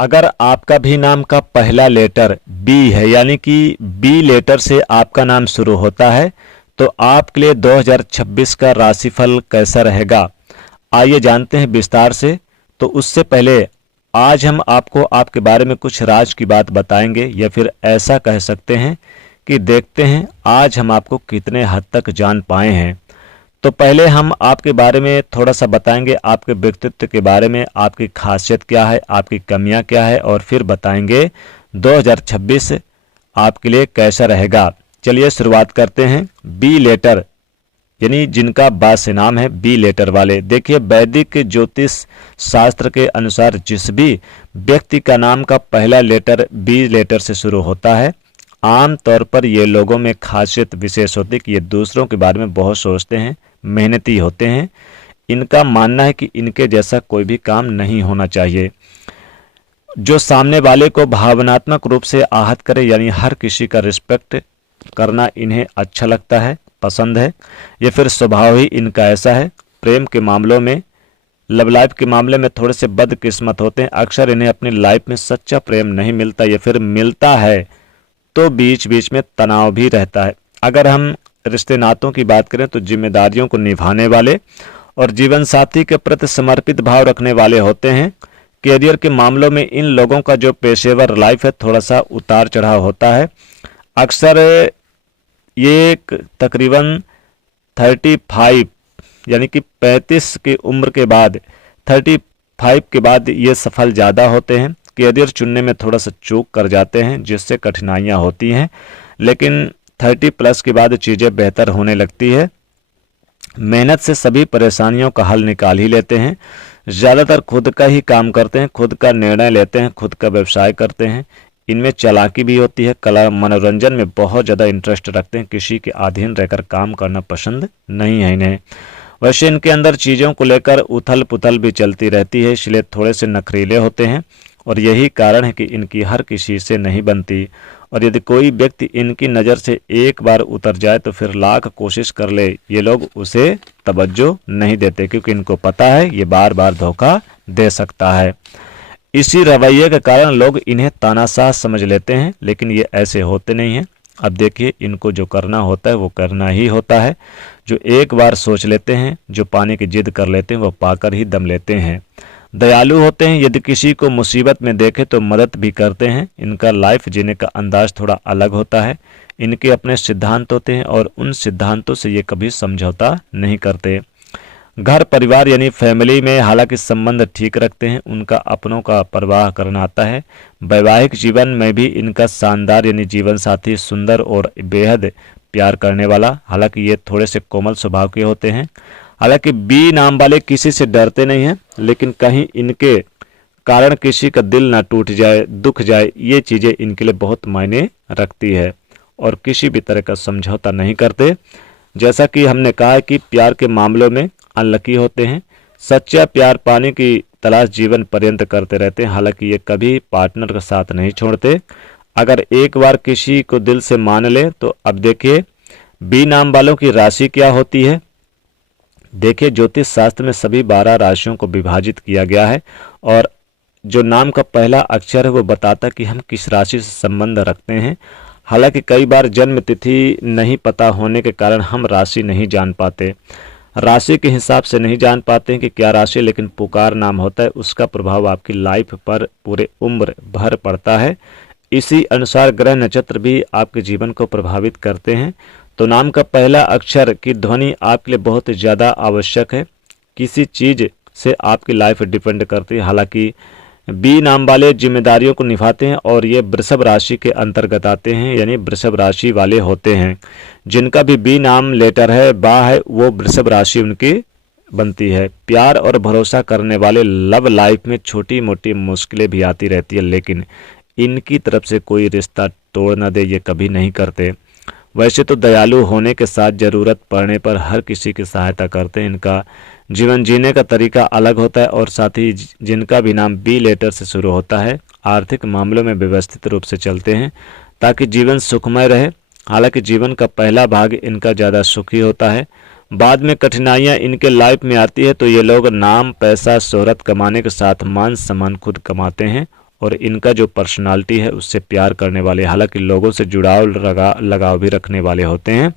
अगर आपका भी नाम का पहला लेटर बी है, यानी कि बी लेटर से आपका नाम शुरू होता है, तो आपके लिए 2026 का राशिफल कैसा रहेगा, आइए जानते हैं विस्तार से। तो उससे पहले आज हम आपको आपके बारे में कुछ राज की बात बताएंगे, या फिर ऐसा कह सकते हैं कि देखते हैं आज हम आपको कितने हद तक जान पाए हैं। तो पहले हम आपके बारे में थोड़ा सा बताएंगे, आपके व्यक्तित्व के बारे में, आपकी खासियत क्या है, आपकी कमियां क्या है, और फिर बताएंगे 2026 आपके लिए कैसा रहेगा। चलिए शुरुआत करते हैं। बी लेटर यानी जिनका बा से नाम है, बी लेटर वाले। देखिए, वैदिक ज्योतिष शास्त्र के अनुसार जिस भी व्यक्ति का नाम का पहला लेटर बी लेटर से शुरू होता है, आम तौर पर ये लोगों में खासियत विशेष होती है कि ये दूसरों के बारे में बहुत सोचते हैं, मेहनती होते हैं। इनका मानना है कि इनके जैसा कोई भी काम नहीं होना चाहिए जो सामने वाले को भावनात्मक रूप से आहत करे, यानी हर किसी का रिस्पेक्ट करना इन्हें अच्छा लगता है, पसंद है, या फिर स्वभाव ही इनका ऐसा है। प्रेम के मामलों में, लव लाइफ के मामले में थोड़े से बदकिस्मत होते हैं। अक्सर इन्हें अपनी लाइफ में सच्चा प्रेम नहीं मिलता, या फिर मिलता है तो बीच बीच में तनाव भी रहता है। अगर हम रिश्ते नातों की बात करें तो जिम्मेदारियों को निभाने वाले और जीवन साथी के प्रति समर्पित भाव रखने वाले होते हैं। कैरियर के मामलों में इन लोगों का जो पेशेवर लाइफ है थोड़ा सा उतार चढ़ाव होता है। अक्सर ये तकरीबन 35 यानी कि 35 की उम्र के बाद, 35 के बाद ये सफल ज़्यादा होते हैं। कैरियर चुनने में थोड़ा सा चूक कर जाते हैं जिससे कठिनाइयाँ होती हैं, लेकिन 30 प्लस के बाद चीज़ें बेहतर होने लगती है। मेहनत से सभी परेशानियों का हल निकाल ही लेते हैं। ज़्यादातर खुद का ही काम करते हैं, खुद का निर्णय लेते हैं, खुद का व्यवसाय करते हैं। इनमें चालाकी भी होती है। कला मनोरंजन में बहुत ज़्यादा इंटरेस्ट रखते हैं। किसी के अधीन रहकर काम करना पसंद नहीं है इन्हें। वैसे इनके अंदर चीज़ों को लेकर उथल पुथल भी चलती रहती है, इसलिए थोड़े से नखरीले होते हैं और यही कारण है कि इनकी हर किसी से नहीं बनती। और यदि कोई व्यक्ति इनकी नज़र से एक बार उतर जाए तो फिर लाख कोशिश कर ले, ये लोग उसे तवज्जो नहीं देते, क्योंकि इनको पता है ये बार बार धोखा दे सकता है। इसी रवैये के कारण लोग इन्हें तानाशाह समझ लेते हैं, लेकिन ये ऐसे होते नहीं हैं। अब देखिए, इनको जो करना होता है वो करना ही होता है। जो एक बार सोच लेते हैं, जो पाने की जिद कर लेते हैं, वो पाकर ही दम लेते हैं। दयालु होते हैं, यदि किसी को मुसीबत में देखे तो मदद भी करते हैं। इनका लाइफ जीने का अंदाज थोड़ा अलग होता है। इनके अपने सिद्धांत होते हैं और उन सिद्धांतों से ये कभी समझौता नहीं करते। घर परिवार यानी फैमिली में हालांकि संबंध ठीक रखते हैं, उनका अपनों का परवाह करना आता है। वैवाहिक जीवन में भी इनका शानदार यानी जीवन साथी सुंदर और बेहद प्यार करने वाला। हालांकि ये थोड़े से कोमल स्वभाव के होते हैं। हालांकि बी नाम वाले किसी से डरते नहीं हैं, लेकिन कहीं इनके कारण किसी का दिल ना टूट जाए, दुख जाए, ये चीज़ें इनके लिए बहुत मायने रखती है और किसी भी तरह का समझौता नहीं करते। जैसा कि हमने कहा है कि प्यार के मामलों में अनलकी होते हैं। सच्चा प्यार पाने की तलाश जीवन पर्यंत करते रहते हैं। हालांकि ये कभी पार्टनर का साथ नहीं छोड़ते। अगर एक बार किसी को दिल से मान ले तो अब देखिए बी नाम वालों की राशि क्या होती है। देखिए, ज्योतिष शास्त्र में सभी 12 राशियों को विभाजित किया गया है और जो नाम का पहला अक्षर है वो बताता कि हम किस राशि से संबंध रखते हैं। हालांकि कई बार जन्म तिथि नहीं पता होने के कारण हम राशि नहीं जान पाते, राशि के हिसाब से नहीं जान पाते हैं कि क्या राशि, लेकिन पुकार नाम होता है, उसका प्रभाव आपकी लाइफ पर पूरे उम्र भर पड़ता है। इसी अनुसार ग्रह नक्षत्र भी आपके जीवन को प्रभावित करते हैं। तो नाम का पहला अक्षर की ध्वनि आपके लिए बहुत ज़्यादा आवश्यक है। किसी चीज़ से आपकी लाइफ डिपेंड करती है। हालांकि बी नाम वाले जिम्मेदारियों को निभाते हैं और ये वृषभ राशि के अंतर्गत आते हैं, यानी वृषभ राशि वाले होते हैं। जिनका भी बी नाम लेटर है, बा है, वो वृषभ राशि उनकी बनती है। प्यार और भरोसा करने वाले। लव लाइफ में छोटी मोटी मुश्किलें भी आती रहती है, लेकिन इनकी तरफ से कोई रिश्ता तोड़ न दे, ये कभी नहीं करते। वैसे तो दयालु होने के साथ ज़रूरत पड़ने पर हर किसी की सहायता करते हैं। इनका जीवन जीने का तरीका अलग होता है और साथ ही जिनका भी नाम बी लेटर से शुरू होता है आर्थिक मामलों में व्यवस्थित रूप से चलते हैं ताकि जीवन सुखमय रहे। हालांकि जीवन का पहला भाग इनका ज़्यादा सुखी होता है, बाद में कठिनाइयाँ इनके लाइफ में आती है। तो ये लोग नाम, पैसा, शोहरत कमाने के साथ मान सम्मान खुद कमाते हैं और इनका जो पर्सनालिटी है उससे प्यार करने वाले, हालांकि लोगों से जुड़ाव लगाव भी रखने वाले होते हैं।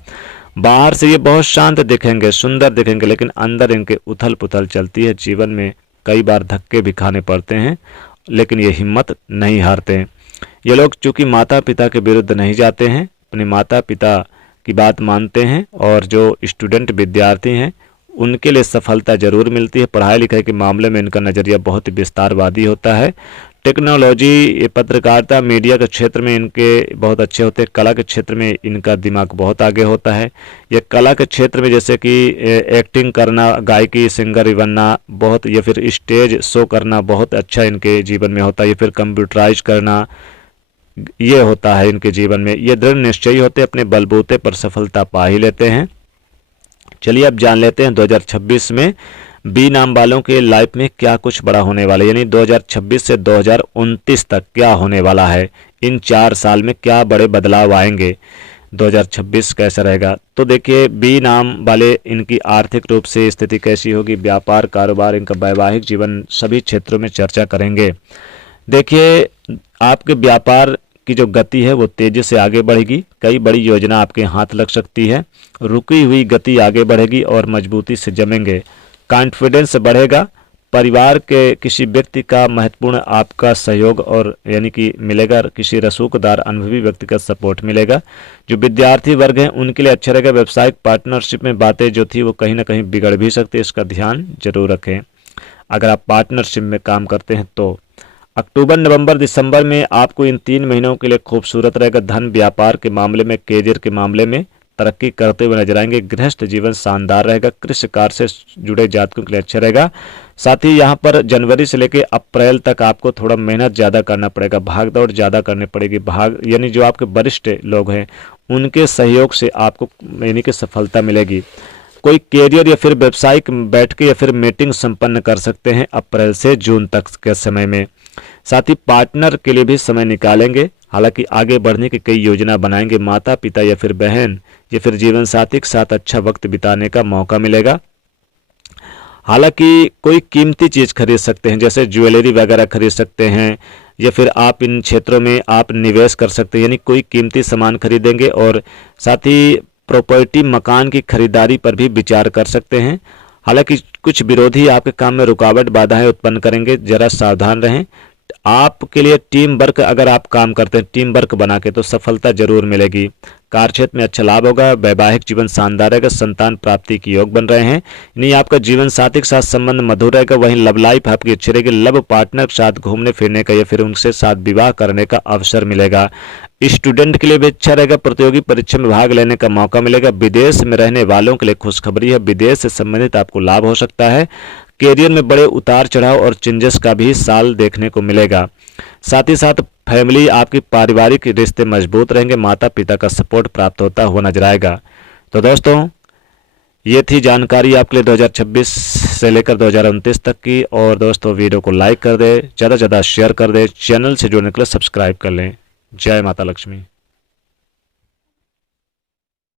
बाहर से ये बहुत शांत दिखेंगे, सुंदर दिखेंगे, लेकिन अंदर इनके उथल पुथल चलती है। जीवन में कई बार धक्के भी खाने पड़ते हैं, लेकिन ये हिम्मत नहीं हारते हैं। ये लोग चूंकि माता पिता के विरुद्ध नहीं जाते हैं, अपने माता पिता की बात मानते हैं, और जो स्टूडेंट विद्यार्थी हैं उनके लिए सफलता जरूर मिलती है। पढ़ाई लिखाई के मामले में इनका नज़रिया बहुत ही विस्तारवादी होता है। टेक्नोलॉजी, पत्रकारिता, मीडिया के क्षेत्र में इनके बहुत अच्छे होते हैं। कला के क्षेत्र में इनका दिमाग बहुत आगे होता है। ये कला के क्षेत्र में जैसे कि एक्टिंग करना, गायकी, सिंगर बनना बहुत, या फिर स्टेज शो करना बहुत अच्छा इनके जीवन में होता है, या फिर कंप्यूटराइज करना, ये होता है इनके जीवन में। ये दृढ़ निश्चयी होते हैं, अपने बलबूते पर सफलता पा ही लेते हैं। चलिए अब जान लेते हैं 2026 में बी नाम वालों के लाइफ में क्या कुछ बड़ा होने वाला है, यानी 2026 से 2029 तक क्या होने वाला है। इन 4 साल में क्या बड़े बदलाव आएंगे, 2026 कैसा रहेगा। तो देखिए, बी नाम वाले, इनकी आर्थिक रूप से स्थिति कैसी होगी, व्यापार, कारोबार, इनका वैवाहिक जीवन, सभी क्षेत्रों में चर्चा करेंगे। देखिए, आपके व्यापार की जो गति है वो तेजी से आगे बढ़ेगी। कई बड़ी योजना आपके हाथ लग सकती है। रुकी हुई गति आगे बढ़ेगी और मजबूती से जमेंगे। कॉन्फिडेंस बढ़ेगा। परिवार के किसी व्यक्ति का महत्वपूर्ण आपका सहयोग और यानी कि मिलेगा। किसी रसूखदार अनुभवी व्यक्ति का सपोर्ट मिलेगा। जो विद्यार्थी वर्ग हैं उनके लिए अच्छा रहेगा। व्यावसायिक पार्टनरशिप में बातें जो थी वो कहीं ना कहीं बिगड़ भी सकती है, इसका ध्यान जरूर रखें अगर आप पार्टनरशिप में काम करते हैं तो। अक्टूबर, नवंबर, दिसंबर में आपको इन 3 महीनों के लिए खूबसूरत रहेगा। धन, व्यापार के मामले में, कैरियर के मामले में तरक्की करते हुए नजर आएंगे। गृहस्थ जीवन शानदार रहेगा। कृषि कार्य से जुड़े जातकों के लिए अच्छा रहेगा। साथ ही यहाँ पर जनवरी से लेकर अप्रैल तक आपको थोड़ा मेहनत ज़्यादा करना पड़ेगा, भाग दौड़ ज़्यादा करनी पड़ेगी। यानी जो आपके वरिष्ठ लोग हैं उनके सहयोग से आपको यानी कि सफलता मिलेगी। कोई कैरियर या फिर व्यावसायिक बैठक या फिर मीटिंग संपन्न कर सकते हैं अप्रैल से जून तक के समय में। साथ ही पार्टनर के लिए भी समय निकालेंगे। हालांकि आगे बढ़ने की कई योजना बनाएंगे। माता पिता या फिर बहन या फिर जीवन साथी के साथ अच्छा वक्त बिताने का मौका मिलेगा। हालांकि कोई कीमती चीज़ खरीद सकते हैं, जैसे ज्वेलरी वगैरह खरीद सकते हैं, या फिर आप इन क्षेत्रों में आप निवेश कर सकते हैं, यानी कोई कीमती सामान खरीदेंगे। और साथ ही प्रॉपर्टी, मकान की खरीदारी पर भी विचार कर सकते हैं। हालांकि कुछ विरोधी आपके काम में रुकावट, बाधाएं उत्पन्न करेंगे, जरा सावधान रहें। आपके लिए टीम वर्क, अगर आप काम करते हैं टीम वर्क बना के, तो सफलता जरूर मिलेगी। कार्यक्षेत्र में अच्छा लाभ होगा। वैवाहिक जीवन शानदार रहेगा। संतान प्राप्ति के योग बन रहे हैं। यानी आपका जीवन साथी के साथ संबंध मधुर रहेगा। वहीं लव लाइफ आपकी अच्छी रहेगी। लव पार्टनर के साथ घूमने फिरने का या फिर उनसे साथ विवाह करने का अवसर मिलेगा। स्टूडेंट के लिए भी अच्छा रहेगा। प्रतियोगी परीक्षा में भाग लेने का मौका मिलेगा। विदेश में रहने वालों के लिए खुशखबरी है। विदेश से संबंधित आपको लाभ हो सकता है। कैरियर में बड़े उतार चढ़ाव और चेंजेस का भी साल देखने को मिलेगा। साथ ही साथ फैमिली, आपकी पारिवारिक रिश्ते मजबूत रहेंगे। माता पिता का सपोर्ट प्राप्त होता हुआ नजर आएगा। तो दोस्तों, ये थी जानकारी आपके लिए 2026 से लेकर 2029 तक की। और दोस्तों, वीडियो को लाइक कर दें, ज़्यादा से ज़्यादा शेयर कर दें, चैनल से जुड़ने के लिए सब्सक्राइब कर लें। जय माता लक्ष्मी।